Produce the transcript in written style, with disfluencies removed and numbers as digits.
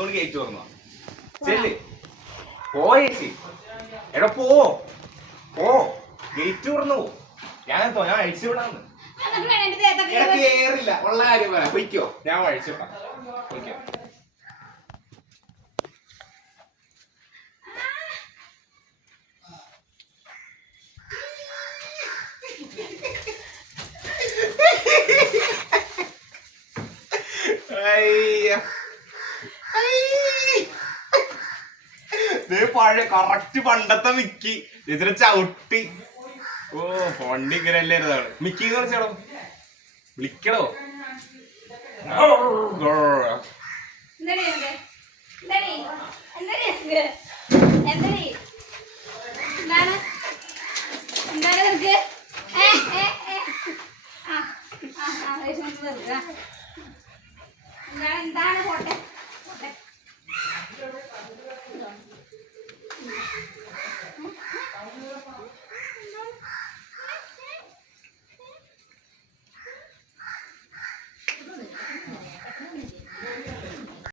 ഒന്നുകൂടി ഗേറ്റ് തുറന്നു ചെല്ല് ചേച്ചി എടാ പോ ഗേറ്റ് തുറന്നു പോ. ഞാൻ അഴിച്ചു വിടാന്ന് കേറില്ല ഉള്ള കാര്യം പറയാം. പൊയ്ക്കോ, ഞാൻ അഴിച്ചിട്ടാ. പൊയ്ക്കോ. പഴയ കറക്റ്റ് പണ്ടത്തെ മിക്കി ഇതിനെ ചവിട്ടി. ഓ വണ്ടി ഇങ്ങനെ അല്ലായിരുന്നാണ് മിക്കി എന്ന് വിളിച്ചോ. വിളിക്കണോ? എന്താ